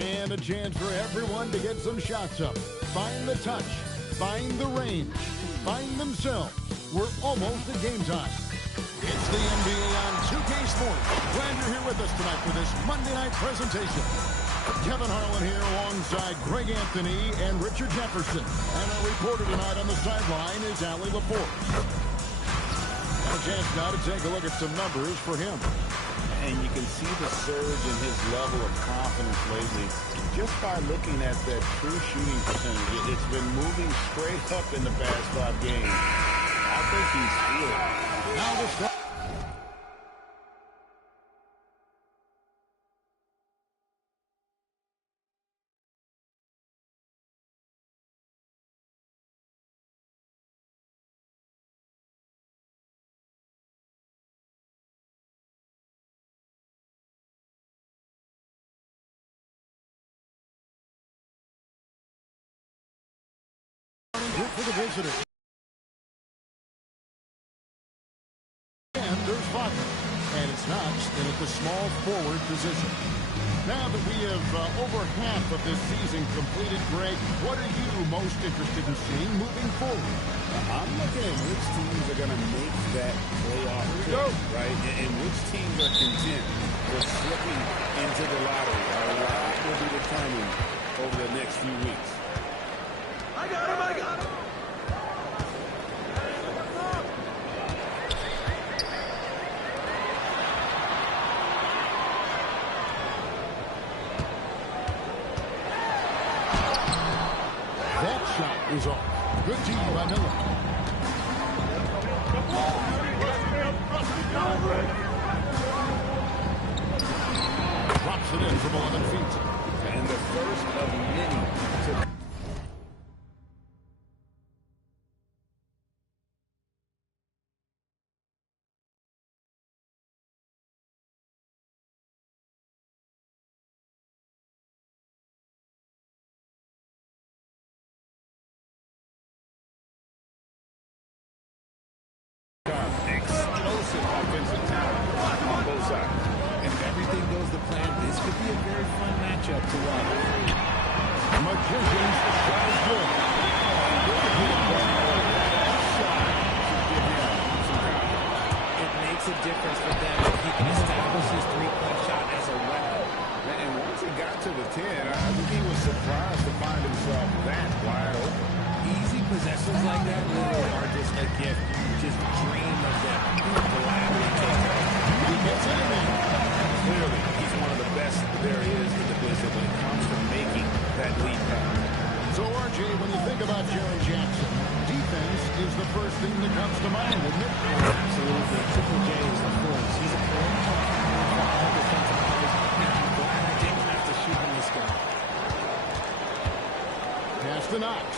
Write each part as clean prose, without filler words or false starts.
And a chance for everyone to get some shots up. Find the touch. Find the range. Find themselves. We're almost at game time. It's the NBA on 2K Sports. Glad you're here with us tonight for this Monday night presentation. Kevin Harlan here alongside Greg Anthony and Richard Jefferson. And our reporter tonight on the sideline is Allie LaForce. And a chance now to take a look at some numbers for him. And you can see the surge in his level of confidence lately just by looking at that true shooting percentage. It's been moving straight up in the past 5 games. I think he's good. Now the start. For the visitors. And there's Wagner. And it's Knox in at the small forward position. Now that we have over half of this season completed, Greg, what are you most interested in seeing moving forward? I'm looking at which teams are going to make that playoff push, right? And which teams are content with slipping into the lottery. A lot will be determined over the next few weeks. I got him! That shot is off. Good team by Miller. Drops it in from 11 feet. And the first of many to... Explosive offensive talent on both sides. If everything goes to plan, this could be a very fun matchup to watch. Magicians, the shot is good. It makes a difference for them if he can establish his three-point shot as a weapon. And once he got to the 10, I think he was surprised to find himself that wide open. Easy possessions like that literally are just a gift. Just dream of them. He gets it in. Clearly, he's one of the best there is in the business when it comes to making that lead pass. So, RJ, when you think about Jaren Jackson, defense is the first thing that comes to mind, isn't it? Absolutely. Triple J is the force. He's a pro for all defensive players. And I'm glad I didn't have to shoot him this guy. Pass to Knox.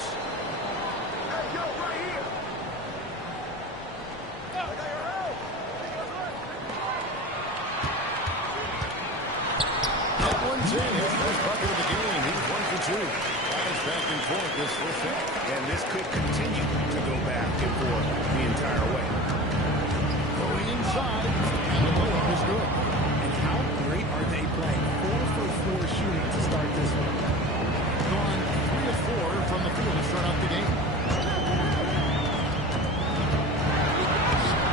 Bucket of the game. He's 1 for 2. Fires back and forth this first half. And this could continue to go back and forth the entire way. Going inside. And the layup is good. And how great are they playing? 4 for 4 shooting to start this one. Gone 3 of 4 from the field to start out the game.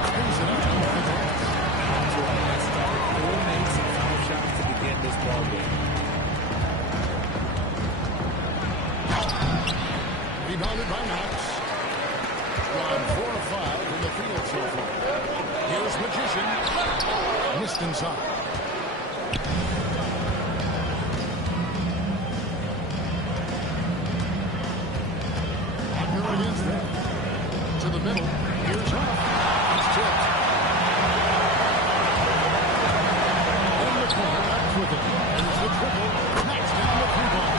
Brings it up. Let's start 4 makes and foul shots to begin this ball game. Rebounded by Knox. Gone 4 of 5 from the field so far. Here's Magician. Missed inside. Wagner against them. To the middle. Here's Huff. It's tipped. In the corner. Knox with it. There's the triple. Knocks down the 3-ball.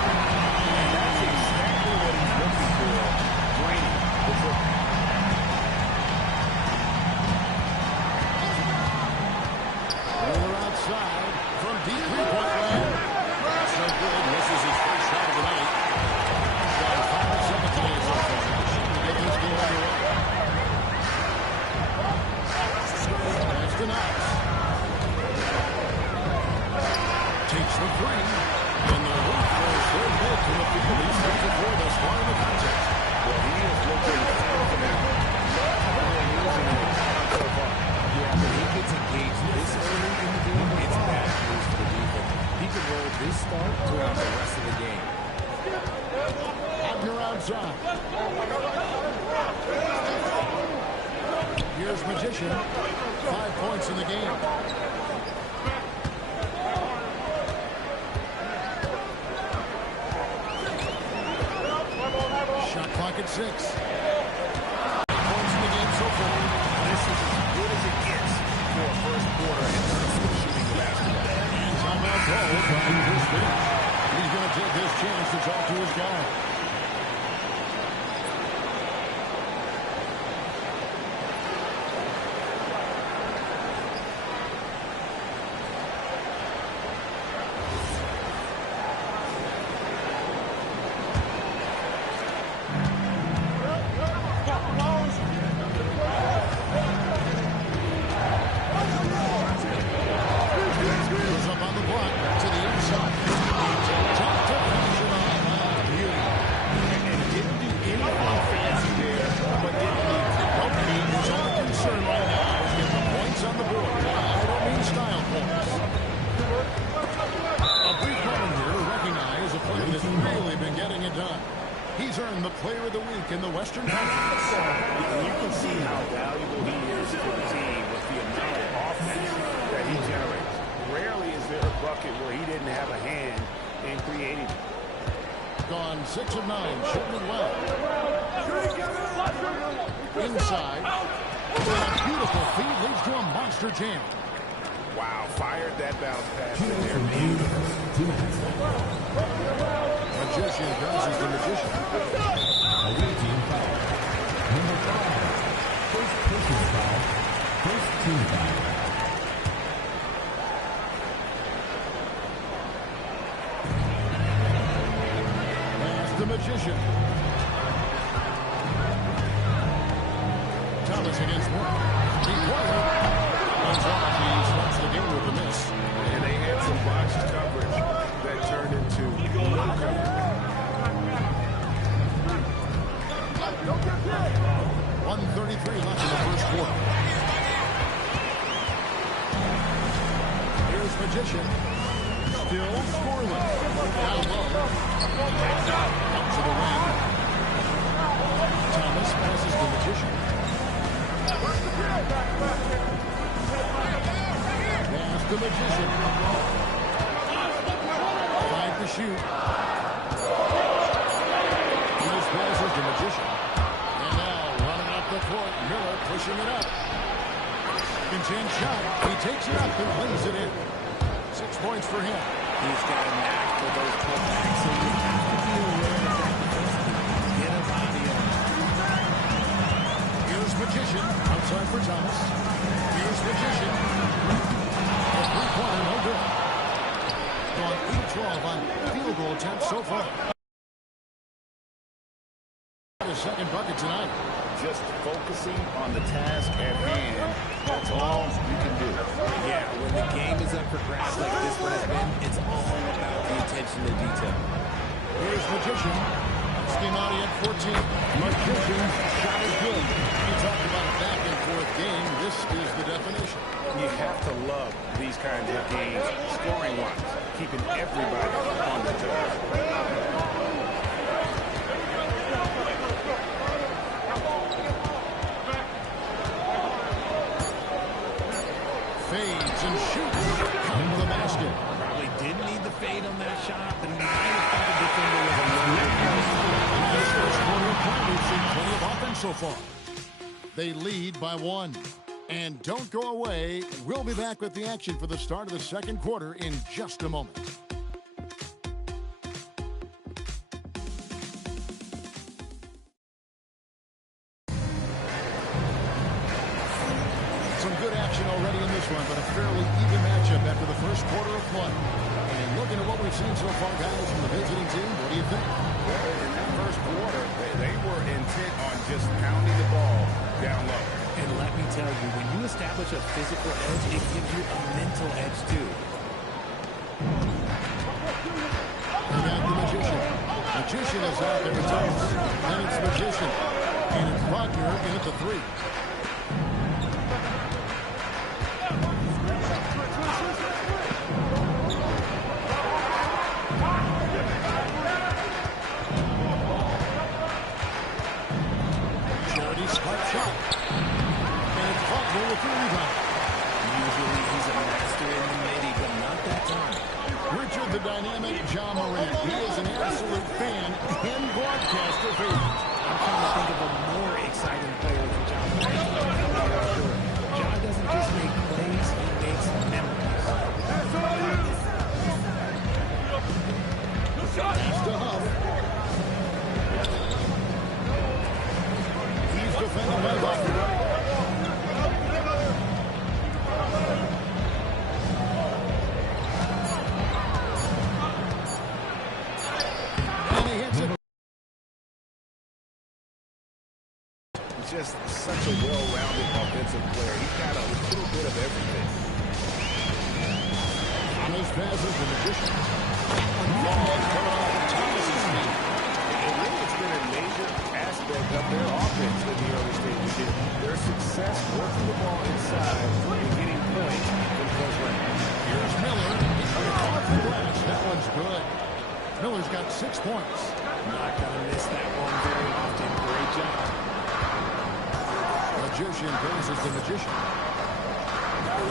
And that's exactly what he's looking for. Draining the football. Over outside from deep 3-point line. That's no good. Misses his first shot of the night. Shot 5 of 7 today so far. To get this game underway. That's to Knox. Takes the 3. And the third mid from the field. He's 7-for-4 thus far in the contest. Well, he is looking confident. Using it so far. Yeah, when he gets engaged this early in the game, it's bad news for the defense. He can roll this start throughout the rest of the game. Abner outside. Here's Magician. 5 points in the game. Shot clock at 6. 8 points in the game so far. This is as good as it gets for a first quarter in terms of shooting the basketball. And timeout called by his bench. He's going to take his chance to talk to his guy. He's earned the Player of the Week in the Western Conference. You can see how valuable he is for the team with the amount of offense that he generates. Rarely is there a bucket where he didn't have a hand in creating it. Gone 6 of 9, shooting well. Inside. A beautiful feed leads to a monster jam. Wow, fired that bounce pass in there. Magician passes the Magician. A routine foul. Number 5. First personal foul. First team foul. Pass the Magician. Thomas against one. Required. He starts the game with a miss. And they had some botched coverage that turned into no coverage. 1:33 left in the first quarter. Here's Magician. Still scoreless. Down low. Up to the rim. Thomas passes the Magician. Pass the Magician. 5 to shoot. Here's passes the Magician. And now running up the court, Miller pushing it up. Contained shot. He takes it up and lays it in. 6 points for him. He's got a knack for those putbacks, so you have to be aware of that defensively. Get a body on it. Here's Magician. Outside for Thomas. Here's Magician. A three-pointer, no good. Gone 8-12 on field goal attempts so far. His second bucket tonight. Just focusing on the task at hand. That's all you can do. Yeah, when the game is up for grabs like this one has been, it's all about the attention to detail. Here's Magician. Schemati at 14. Magician's shot is good. You talked about a back-and-forth game. This is the definition. You have to love these kinds of games, scoring-wise, keeping everybody on the toes. Fades and shoots. Into the basket. Probably didn't need the fade on that shot, but he might have thought the defender was a little. In this first quarter of play, we've seen plenty of offense so far. They lead by 1. And don't go away. We'll be back with the action for the start of the second quarter in just a moment. Some good action already in this one, but a fairly even matchup after the first quarter of play. And looking at what we've seen so far, guys, from the visiting team, what do you think? Well, in that first quarter, they were intent on just pounding the ball down low. And let me tell you, when you establish a physical edge, it gives you a mental edge too. They got the Magician. Magician is out there with Thomas. Then it's Magician. And it's Wagner in at the 3. Charity's smart shot. And it's Wagner with the rebound. Usually he's a master in the midi, but not that time. Richard the Dynamic John Morant. He is an absolute fan and broadcaster favorite. I'm trying to think of a more exciting player than John Morant. John doesn't just make plays, he makes memories. Pass to Huff. He's defended by Wagner. And he hits it. Just such a well-rounded offensive player. He's got a little bit of everything. Thomas passes the Magician. Falls coming off of Thomas's knee. And really, it's been a major aspect of their offense in the early stages. Their success working the ball inside and getting points from close range. Here's Miller. Off the glass. That one's good. Miller's got 6 points. Not going to miss that one very often. Great job. Magician passes the Magician.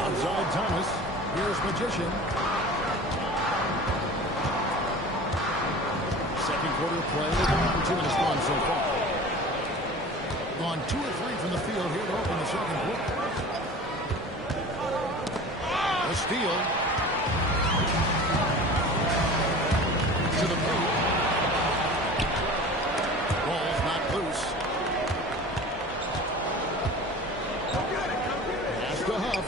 Outside Thomas. Here's Magician. Second quarter play. 2 minutes gone so far. Gone 2 of 3 from the field here to open the second quarter. A steal. To the paint. Ball's not loose. Pass to Huff.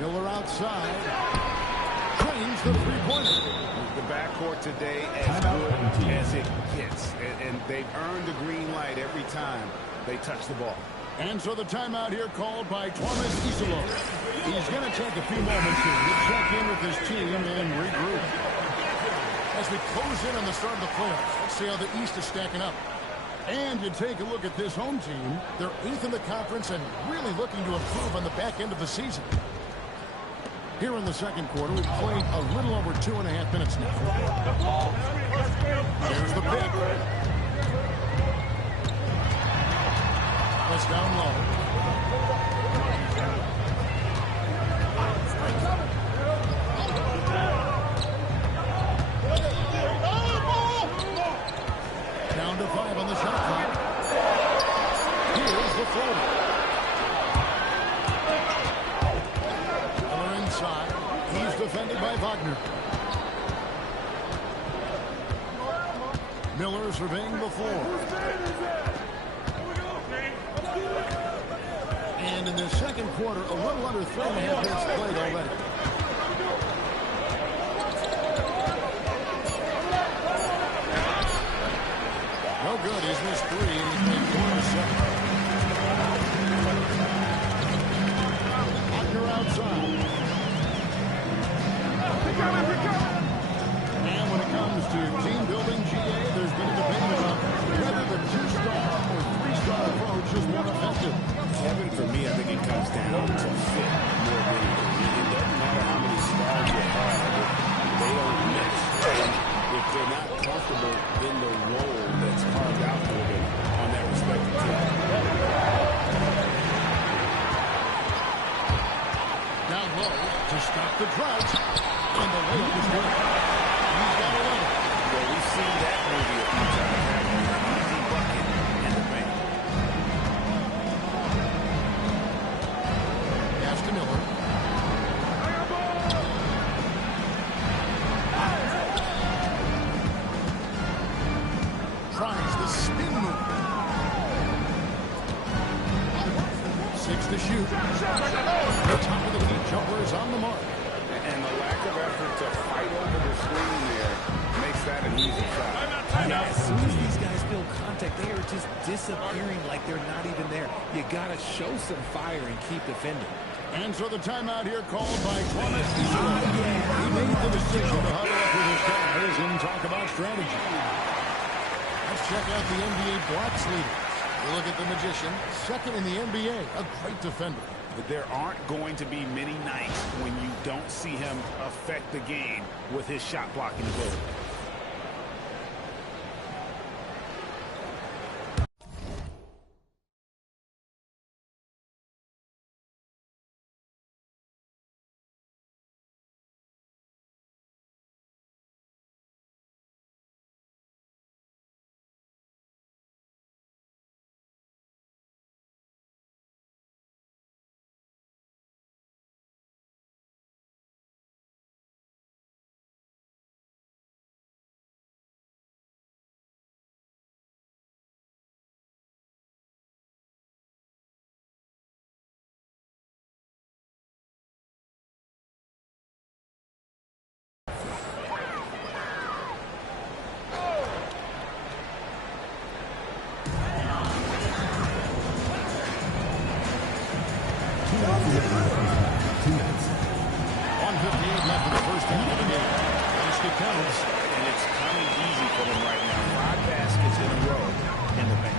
Miller outside. Trains the three-pointer. The backcourt today as good as it gets. And they've earned the green light every time they touch the ball. And so the timeout here called by Thomas Isolo. He's going to take a few moments here to check in with his team and regroup. As we close in on the start of the playoffs, let's see how the East is stacking up. And you take a look at this home team. They're 8th in the conference and really looking to improve on the back end of the season. Here in the second quarter, we've played a little over 2.5 minutes now. Here's the pick. Thomas down low. Down to 5 on the shot clock. Here's the floater. Miller inside. He's defended by Wagner. Miller surveying the floor. And in the second quarter, a little under 3.5 minutes played already. No good. He's missed 3, and he's made 4 in the second. Wagner outside. And when it comes to team building, GA, there's been a debate about whether the 2-star or 3-star approach is more effective. Kevin, for me, I think it comes down to fit more than anything. It doesn't matter how many stars you have, if they don't mix. If they're not comfortable in the role that's carved out for them on that respective team. Down low to stop the drought. And the layup is good. He's got 11. Well, we've seen that movie a few times. Easy bucket and the bank. Pass to Miller. Tries the spin move. 6 to shoot. The top of the key jumper is on the mark. And the lack of effort to fight over the screen there makes that an easy shot. Yeah, as soon as these guys feel contact, they are are just disappearing like they're not even there. You got to show some fire and keep defending. And so the timeout here called by Clement. He made the decision to huddle up with his guys and talk about strategy. Let's check out the NBA blocks leader. We look at the Magician, second in the NBA, a great defender. But there aren't going to be many nights when you don't see him affect the game with his shot blocking ability. And it's kind of easy for them right now. 5 baskets in a row in the paint.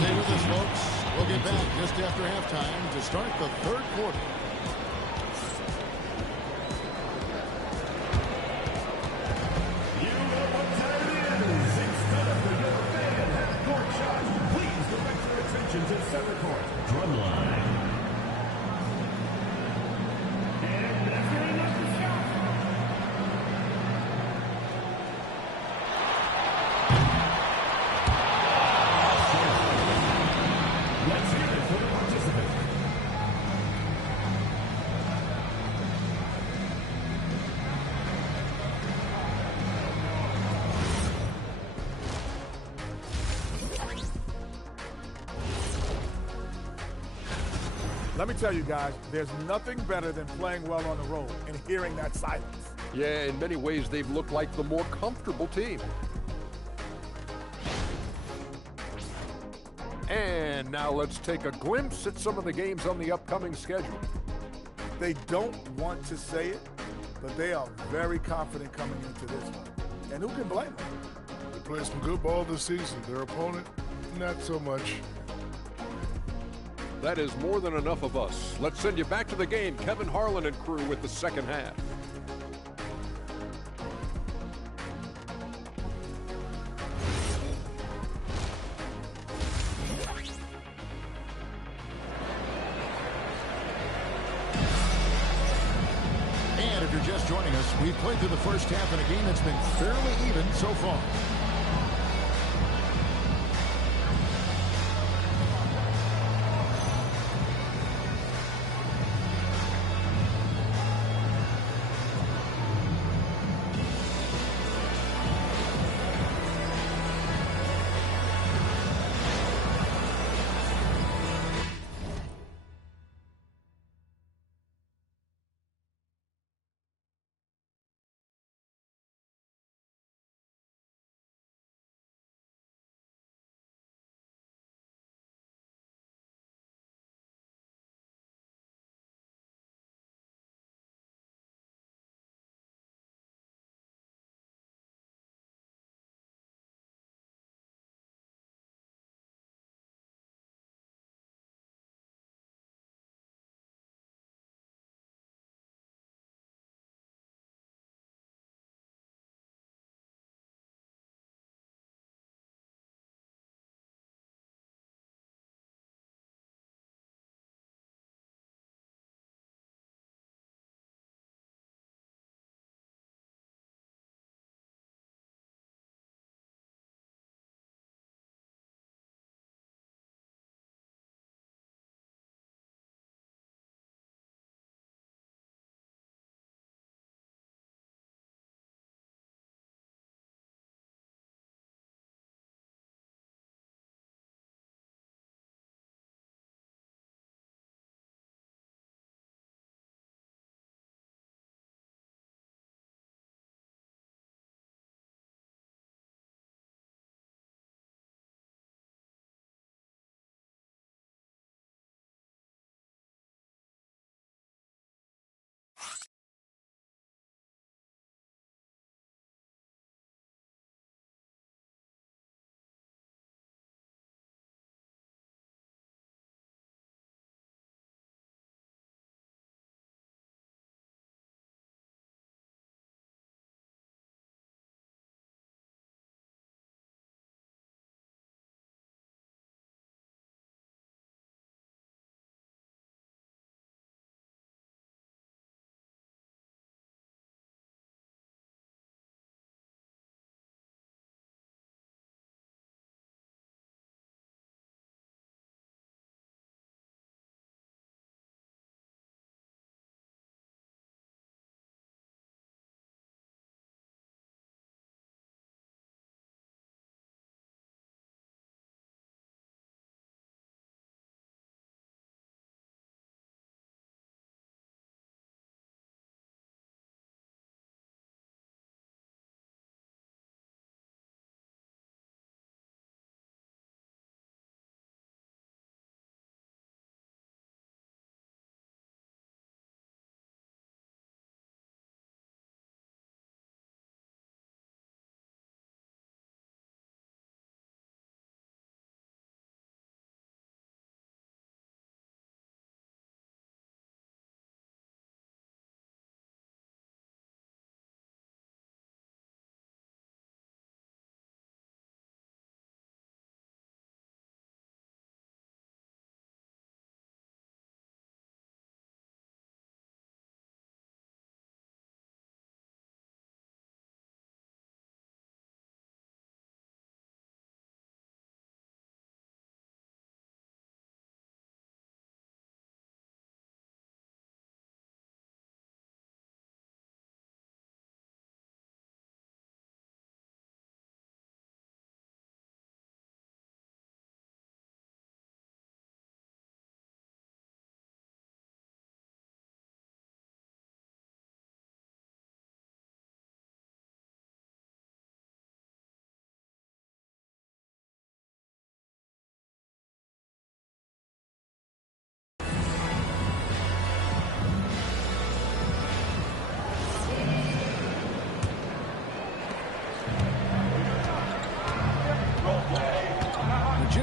Stay with us, folks. We'll get back just after halftime to start the third quarter. You know what time it is. It's time for your fan half-court shot. Please direct your attention to center court. Drum line. And that's going to knock the shot. Let's hear it for the participant. Let me tell you guys, there's nothing better than playing well on the road and hearing that silence. Yeah, in many ways, they've looked like the more comfortable team. And now let's take a glimpse at some of the games on the upcoming schedule. They don't want to say it, but they are very confident coming into this one. And who can blame them? They played some good ball this season. Their opponent, not so much. That is more than enough of us. Let's send you back to the game, Kevin Harlan and crew, with the second half. And if you're just joining us, we've played through the first half in a game that's been fairly even so far.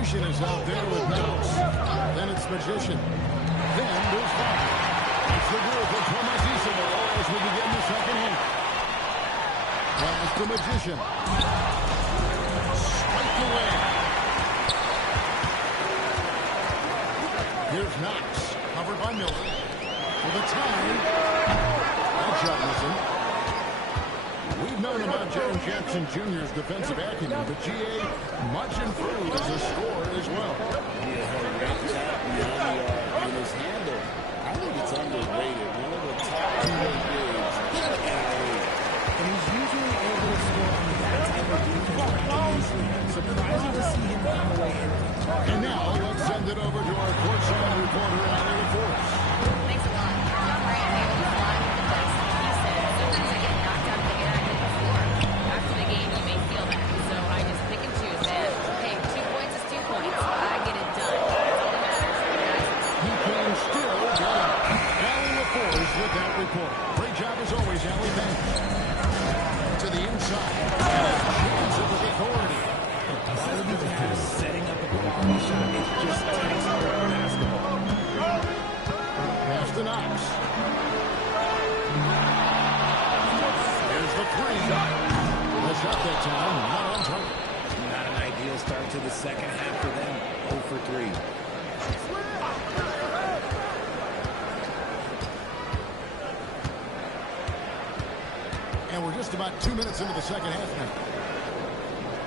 Magician is out there with Knox. Then it's Magician. Then there's Wagner. It's the group of Tomasisimo as we begin the second half. Pass to Magician. Strike away. Here's Knox. Covered by Miller. For the tie. That shot missing. We've known about Jaron Jackson Jr.'s defensive acumen, but GA much improved as a scorer as well. Yeah, in his handle. I think it's underrated. One of the top two-way bigs in the NCAA. And he's usually able to score on that type of defense pretty easily. Surprising to see him come away empty. And now let's send it over to our courtside reporter, Allie LaForce. Thanks a lot. John Moran able to fly with the best. He said, sometimes I get knocked out of the air and hit the floor. After the game, you may feel that. So I just pick and choose, man. Hey, 2 points is 2 points. I get it done. That's all that matters. He can still get up. Allie LaForce with that report. Great job as always, Allie. Thanks. To the inside. And a chance of his authority. Quality pass, setting up a quality shot. It's just textbook basketball. Pass to Knox. Here's the three. The shot that time, not on target. Not an ideal start to the second half for them. 0 for 3. And we're just about 2 minutes into the second half now.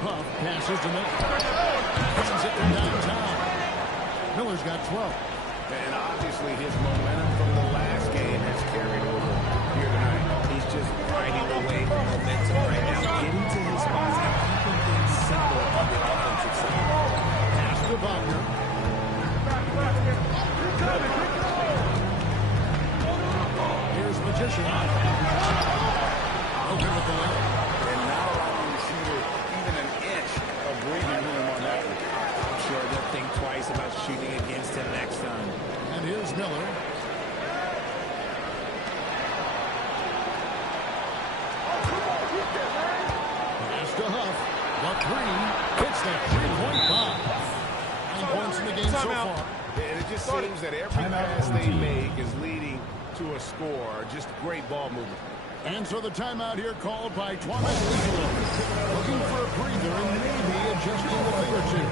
Huff passes to Miller. Sends it from downtown. Miller's got 12. And obviously his momentum from the last game has carried over here tonight. He's just riding away the momentum right now, getting to his spots and keeping things simple on the offensive side. Pass to Wagner. Here's Magician. Open with the left. And not allowing the shooter even an inch of breathing room on that one. I'm sure they'll think twice about shooting against him next time. And here's Miller. Pass to Huff. The three. Hits the three-point bomb. 9 points in the game so far. And it just seems that every pass they make is leading to a score. Just great ball movement. And so the timeout here called by Tomasisimo. Looking for a breather and maybe adjusting the thing or two.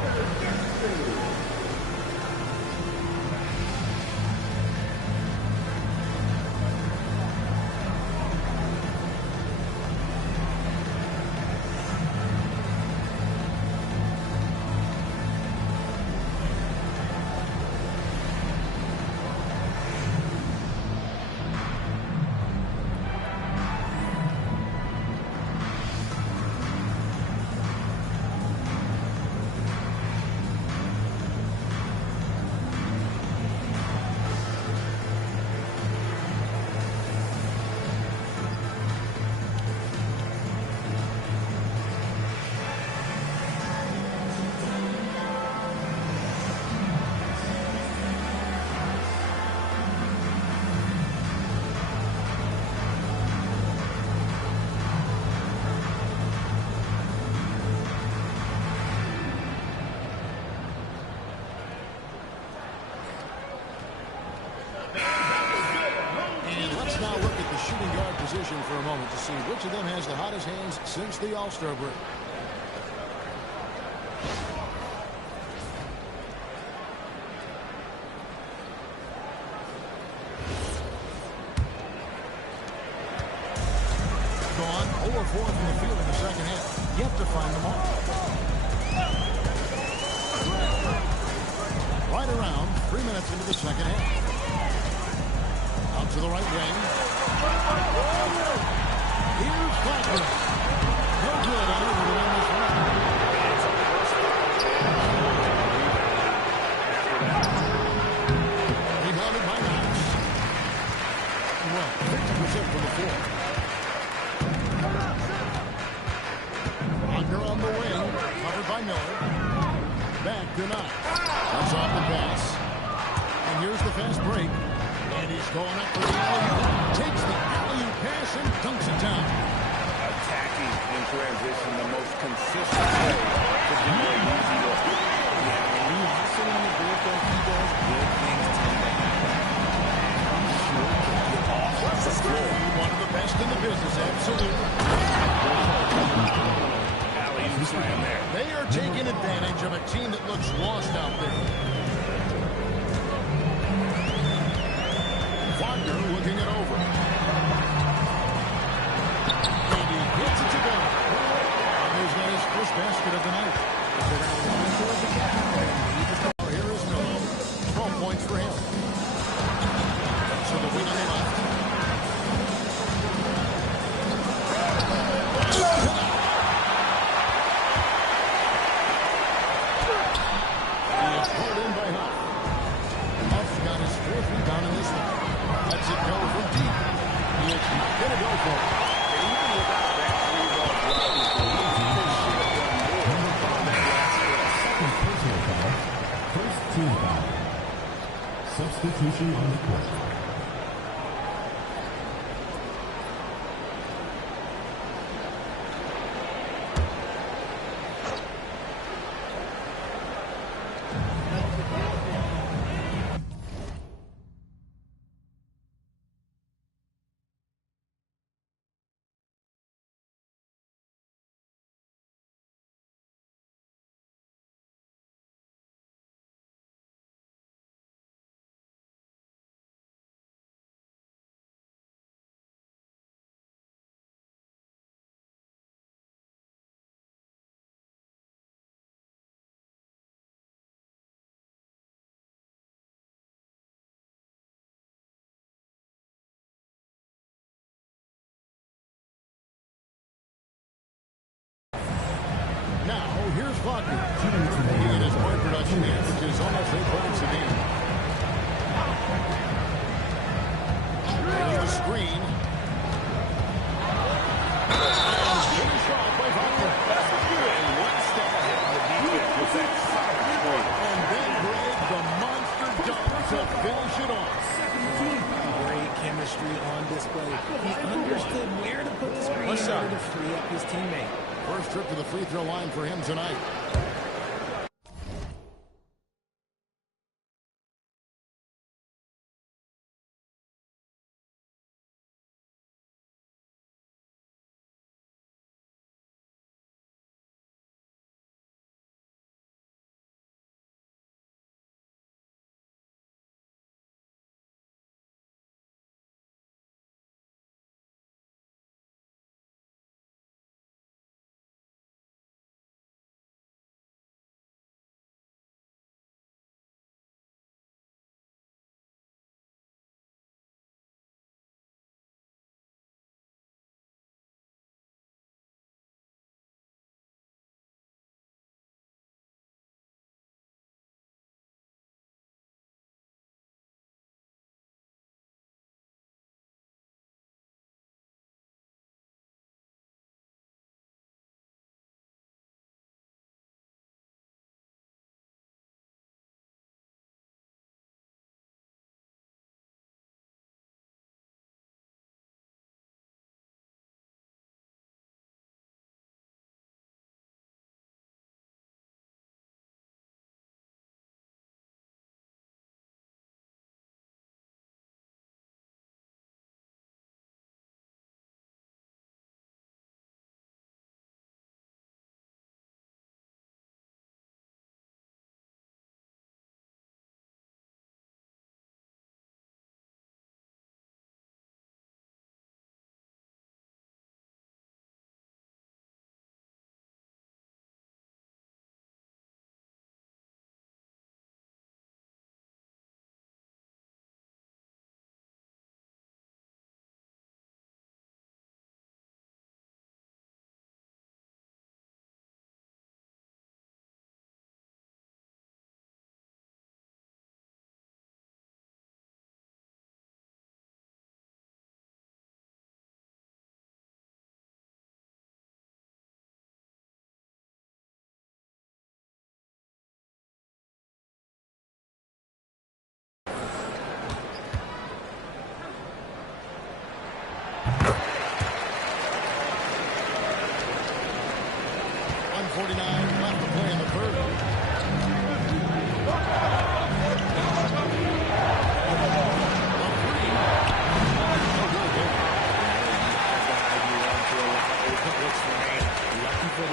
Position for a moment to see which of them has the hottest hands since the All-Star break. Gone 0 for 4 from the field in the second half. Yet to find the mark. Right around 3 minutes into the second half. Out to the right wing. Here's Wagner. No good on over on this one. Rebounded by Knox. Well, 50% from the floor. Wagner on the wing. Covered by Miller. Back to Knox. That's off the pass. And here's the fast break. And he's going up for the alley-oop. Takes the alley-oop pass and dunks it down. Attacking in transition, the most consistent way to generate easy look. Yeah, and When you have someone on the board like he does, good things tend to happen. I'm sure he'll get off the floor. One of the best in the business, absolutely. Alley-oop slam there. They are taking advantage of a team that looks lost out there. Wagner looking it over. And he hits it to go. And there's got his first basket of the night. Here is Miller. 12 points for him. So the wing on the left. Substitution on the court. Now, here's Wagner. He and his point production averages almost 8 points a game. Here's the screen. And finish off by Wagner. And one step ahead of the defense with that solid point. And then Greg, the monster dunk to finish it off. Great chemistry on display. He understood where to put the screen in order to free up his teammate. First trip to the free throw line for him tonight.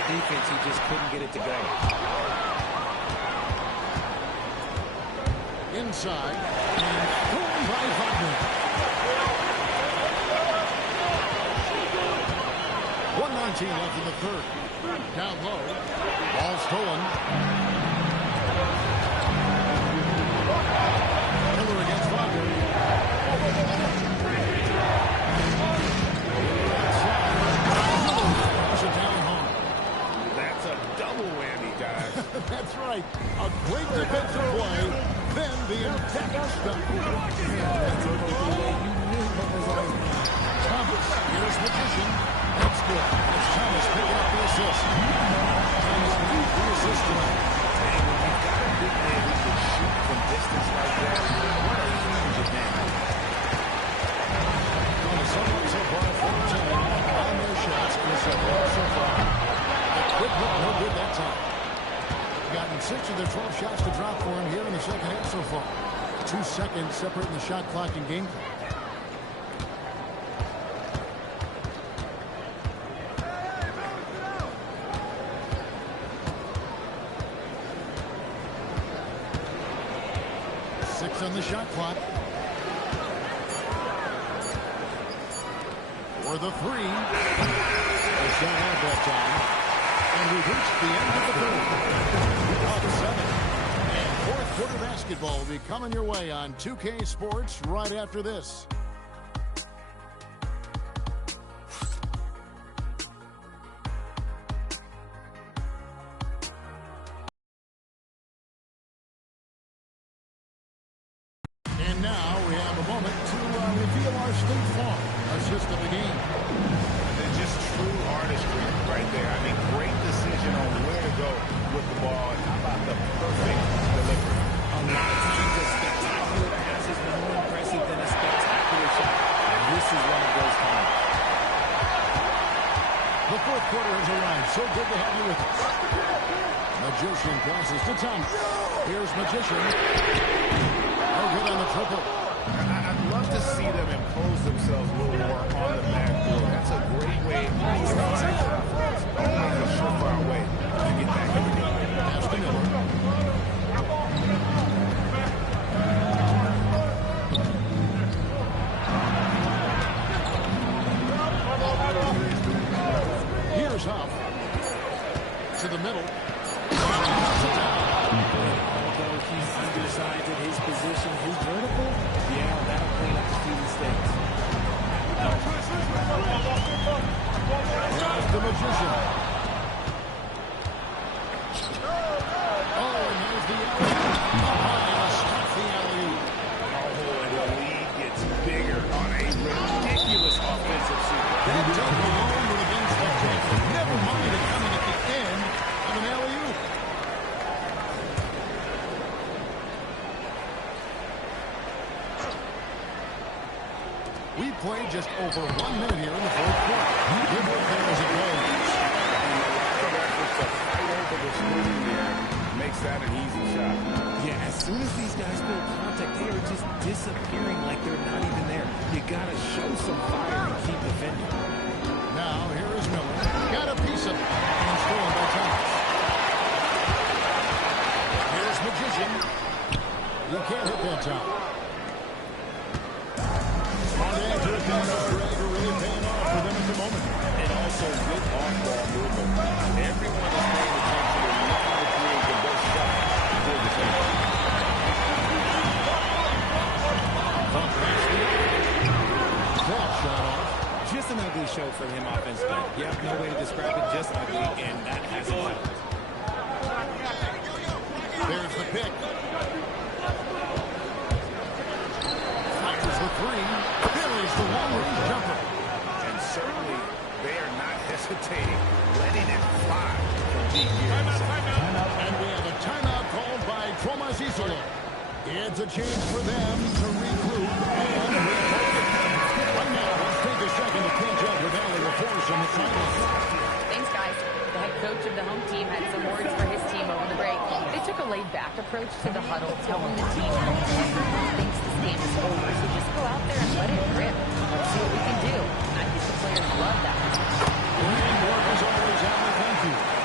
defense, he just couldn't get it to go. Inside, and thrown by Wagner. 1:19 left in the third. Down low, ball stolen. Miller against Wagner. That's a double whammy, guys. That's right. A great defensive play. Then the intended stop. Thomas, here's Magician. That's good. It's Thomas picking up the assist. Thomas with the assist tonight. Hey, when you've got a big man who can shoot from distance like that, what a huge advantage. Someone so far 14 on their shots in the second half so far. The quick hook, no good that time. Gotten 6 of their 12 shots to drop for him here in the second half so far. 2 seconds separating the shot clock and game clock. On the shot clock. For the 3. A shot out that time. And we've reached the end of the third. Up 7. And fourth quarter basketball will be coming your way on 2K Sports right after this. And now we have a moment to reveal our State Farm assist of the game. And just true artistry right there. I mean, great decision on where to go with the ball. And how about the perfect delivery? A lot of times a spectacular pass is more impressive than a spectacular shot. And this is one of those times. The fourth quarter has arrived. So good to have you with us. Magician passes to Thomas. Here's Magician. No good on the triple. I'd love to see them impose themselves a little more on the backboard. That's a great way to find confidence. Almost a surefire way to get back in the game. Pass to Miller. Here's Huff. To the middle. Although he's undersized at his position, his vertical, yeah, that'll clean up a few mistakes. Here's the Magician. Oh, and there's the alley-oop. Stop the alley-oop. Oh, and the lead gets bigger on a ridiculous offensive sequence. That dunk alone would have been spectacular. Never mind it coming at the end of an alley-oop. We played just over 1 minute here in the fourth quarter. Good work there as it goes. To fight over the screen there makes that an easy shot. Yeah, as soon as these guys feel contact, they are just disappearing like they're not even there. You got to show some fire and keep defending. Now, here is Miller. Got a piece of it. And stolen by Thomas. Here's Magician. You can't hit that time. Smart accurate pass. Dragger really paying off for them at the moment. And also with on-ball movement. Everyone is paying attention and looking to create the best shot for the team. That shot off. Just an ugly show from him offensively. Yeah, no way to describe it, just ugly, and that hasn't helped. There's the pick. Fires the 3. Buries the long-range jumper. And certainly they are not hesitating, letting it fly from deep here. And we have a timeout called by Thomas Isola. It's a chance for them to regroup and right now, let's take a second to catch up with Allie LaForce on the sideline. Thanks, guys. The head coach of the home team had some words for his team over the break. They took a laid-back approach to the huddle, telling the team that everyone thinks this game is over, so just go out there and let it rip. Let's see what we can do. I think the players love that. Great work as always, Allie. Thank you.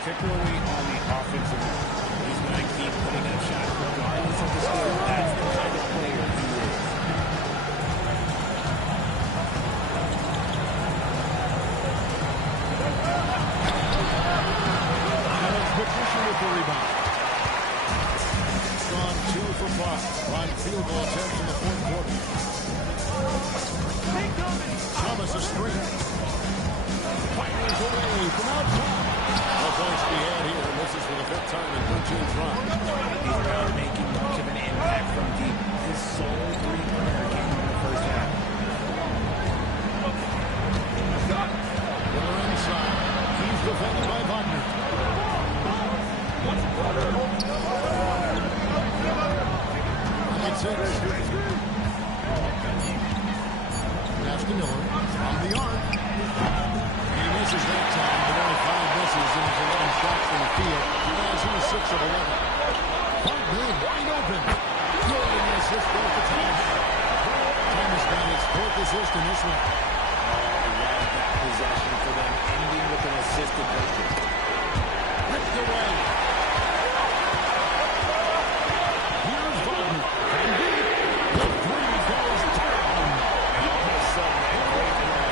particularly on the offensive end. He's going to keep putting up shots regardless of the score. That's the kind of player he is. Patricia with the rebound. It's gone 2 for 5 on field goal attempts in the fourth quarter. Thomas a screen. Fires away from outside. No points to be had here. Misses for the 5th time in 13 tries. He's not making much of an impact from deep. His sole three-pointer came in the first half. They're inside. He's defended by Wagner. That's it. Pass to Miller from the arc. He misses that time, but only 5 misses and he's 11 shots from the field. As he's 6 of 11. Wagner wide open. Good in the assist goes to Thomas. Thomas got his 4th assist in this one. That possession for them, ending with an assisted bucket. Ripped away. Here's Wagner. From deep. The 3 goes down. And all of a sudden, that great run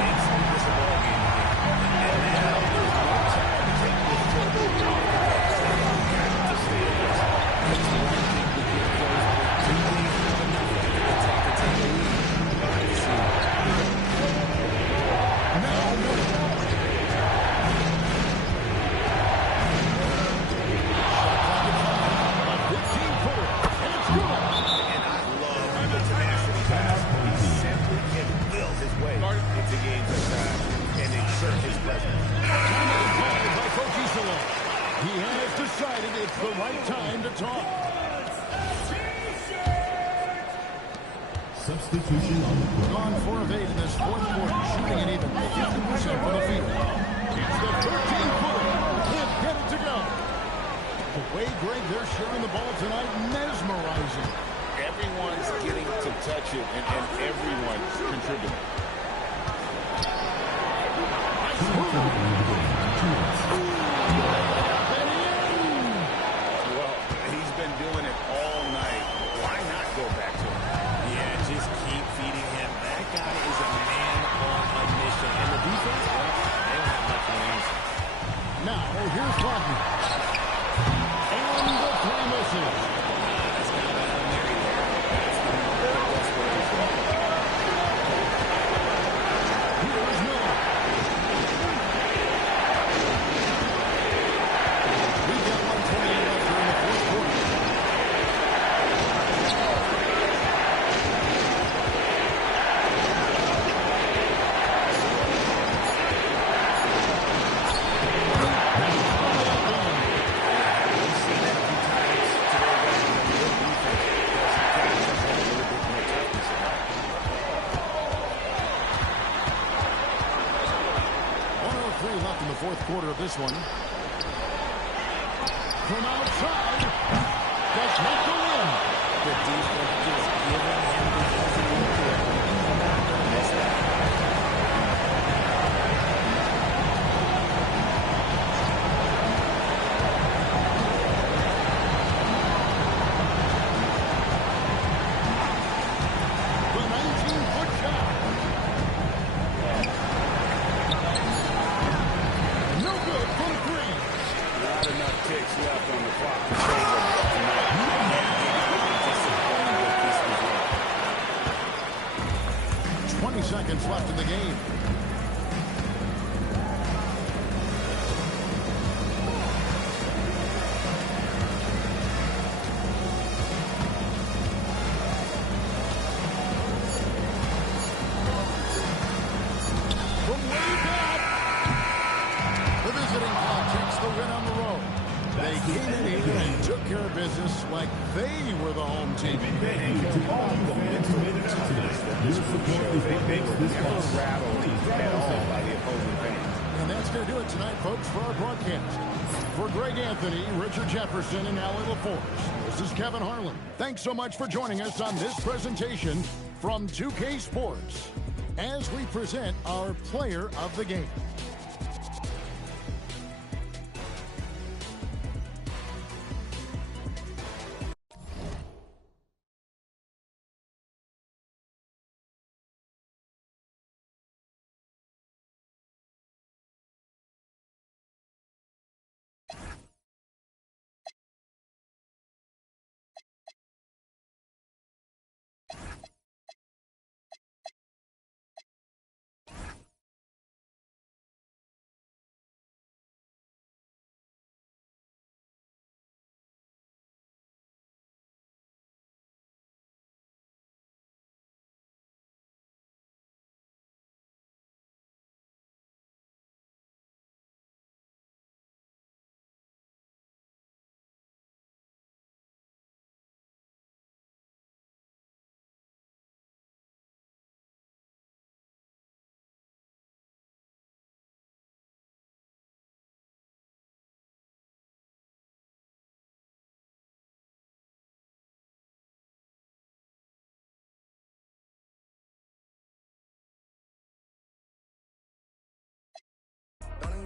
makes him this ball game. And now there's no time to take this foot off the gas. They have to stay aggressive. That's the one thing we get close to. 2 leads is enough to get the attack to take the lead. Let's see. Now Miller. Into games like that and exert his presence. By Coach Isola. He has decided it's the right time to talk. Substitution on the court. Gone 4 of 8 in this fourth quarter, shooting an even 50% from the field. It's the 13-footer. Can't get it to go. The way, Greg, they're sharing the ball tonight, mesmerizing. Everyone's getting to touch it, and everyone's contributing. Well, he's been doing it all night. Why not go back to him? Yeah, just keep feeding him. That guy is a man on a mission. And the defense, well, they don't have much of an answer. Now, here's Wagner. And the 3 misses. That's kind of an Mary there. That's the moment of desperation. Here's Miller. We've got 1:28 left here in the fourth quarter. We've seen that a few times today. Good defense does kind of have a little bit more toughness in that. 1:03 left in the fourth quarter of this one. From outside, does not go in. The defense just giving him the easy look to it. He's not going to miss that. The 19-foot shot. No good from 3. Not enough ticks left on the clock to save him tonight. Disappointed with this result. 20 seconds left in the game. From way back, the visiting club takes the win on the road. They came in here and took care of business like they were the home team. Thank you to all the fans who made it out tonight. Your support is what makes this possible. Rattled at all by the opposing fans. And that's going to do it tonight, folks, for our broadcast. For Greg Anthony, Richard Jefferson, and Allie LaForce, this is Kevin Harlan. Thanks so much for joining us on this presentation from 2K Sports as we present our player of the game.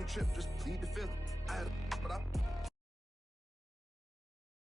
trip, just need to feel it. I had